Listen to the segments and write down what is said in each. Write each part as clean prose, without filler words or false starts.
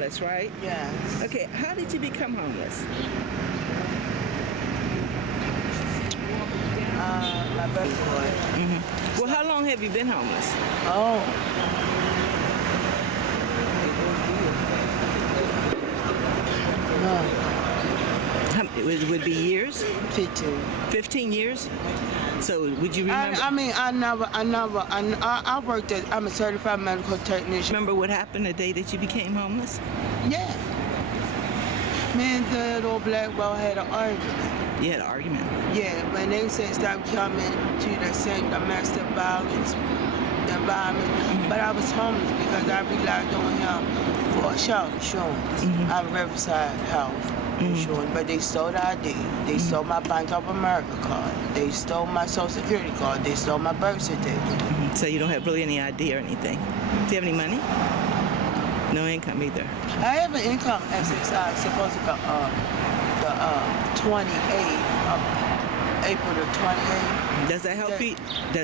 homeless, right? Yes. Okay, how did you become homeless? My birthday. Well, how long have you been homeless? Oh. No. It would be years? 15. 15 years? So would you remember? I worked at, I'm a certified medical technician. Remember what happened the day that you became homeless? Yeah. Me and the old black boy had an argument. You had an argument? Yeah, when they said stop coming to the same domestic violence environment. But I was homeless because I relied on him for child insurance. I'm Riverside Health Insurance, but they stole the ID. They stole my Bank of America card. They stole my Social Security card. They stole my birth certificate. So you don't have really any ID or anything? Do you have any money? No income either? I have an income exercise supposed to go the 28th of April the 28th. Does that help you?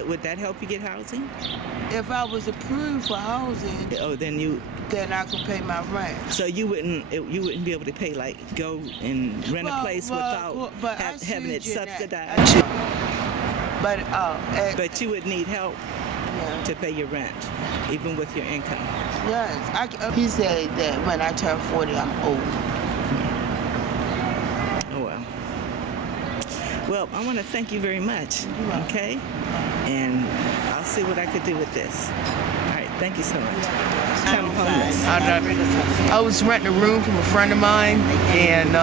Would that help you get housing? If I was approved for housing, then I could pay my rent. So you wouldn't be able to pay, like, go and rent a place without having it subsidized. But you would need help to pay your rent, even with your income. Yes, he said that when I turn 40, I'm old. Oh well. Well, I want to thank you very much. Okay, and I'll see what I could do with this. All right, thank you so much. I'm homeless. I was renting a room from a friend of mine, and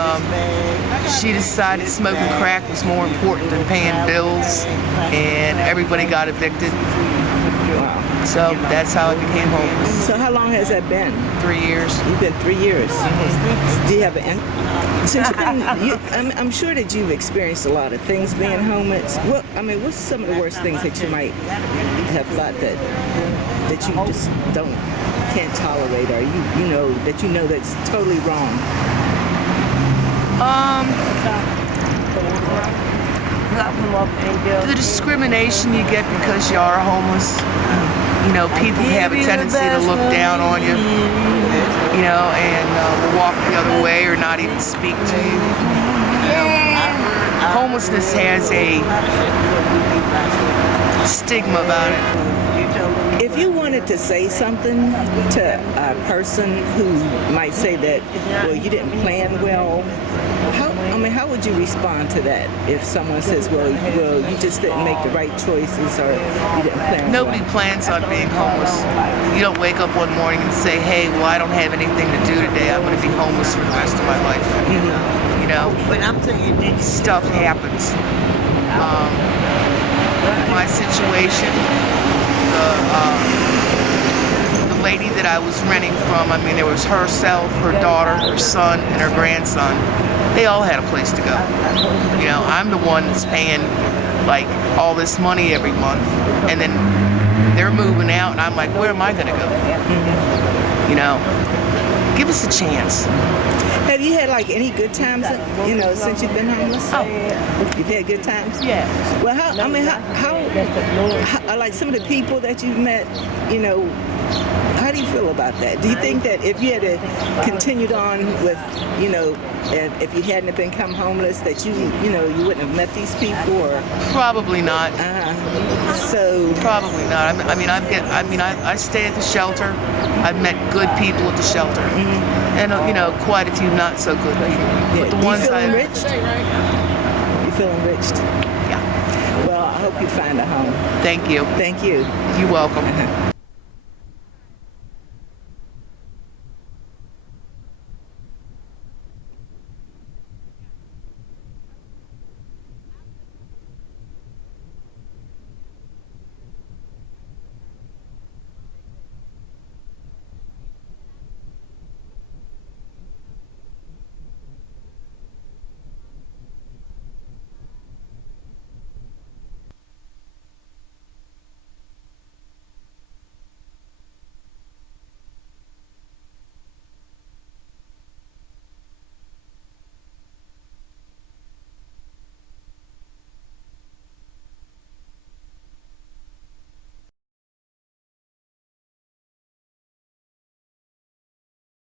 she decided smoking crack was more important than paying bills, and everybody got evicted. Wow. So that's how I became homeless. So how long has that been? 3 years. You've been 3 years. Do you have an income? Since I'm sure that you've experienced a lot of things being homeless. Well, I mean, what's some of the worst things that you might have thought that you just can't tolerate, or you know that's totally wrong? The discrimination you get because you are homeless. You know, people have a tendency to look down on you, you know, and will walk the other way or not even speak to you. Homelessness has a stigma about it. If you wanted to say something to a person who might say that, well, you didn't plan well, how would you respond to that? If someone says, well, you just didn't make the right choices, or you didn't plan Nobody well. plans on being homeless. You don't wake up one morning and say, hey, well, I don't have anything to do today. I'm going to be homeless for the rest of my life. You know, stuff happens. My situation, the lady that I was renting from, I mean, there was herself, her daughter, her son, and her grandson. They all had a place to go. You know, I'm the one that's paying like all this money every month, and then they're moving out, and I'm like, where am I going to go? You know, give us a chance. Have you had like any good times, since you've been homeless? Oh, you've had good times? yeah. Well, how like some of the people that you've met, how do you feel about that? Do you think that if you had continued on with, if you hadn't become homeless, that you wouldn't have met these people, or? Probably not. So. Probably not. I stay at the shelter. I've met good people at the shelter, and quite a few not so good people. Yeah. But the ones you feel enriched? You feel enriched? Yeah. Well, I hope you find a home. Thank you. Thank you. You're welcome.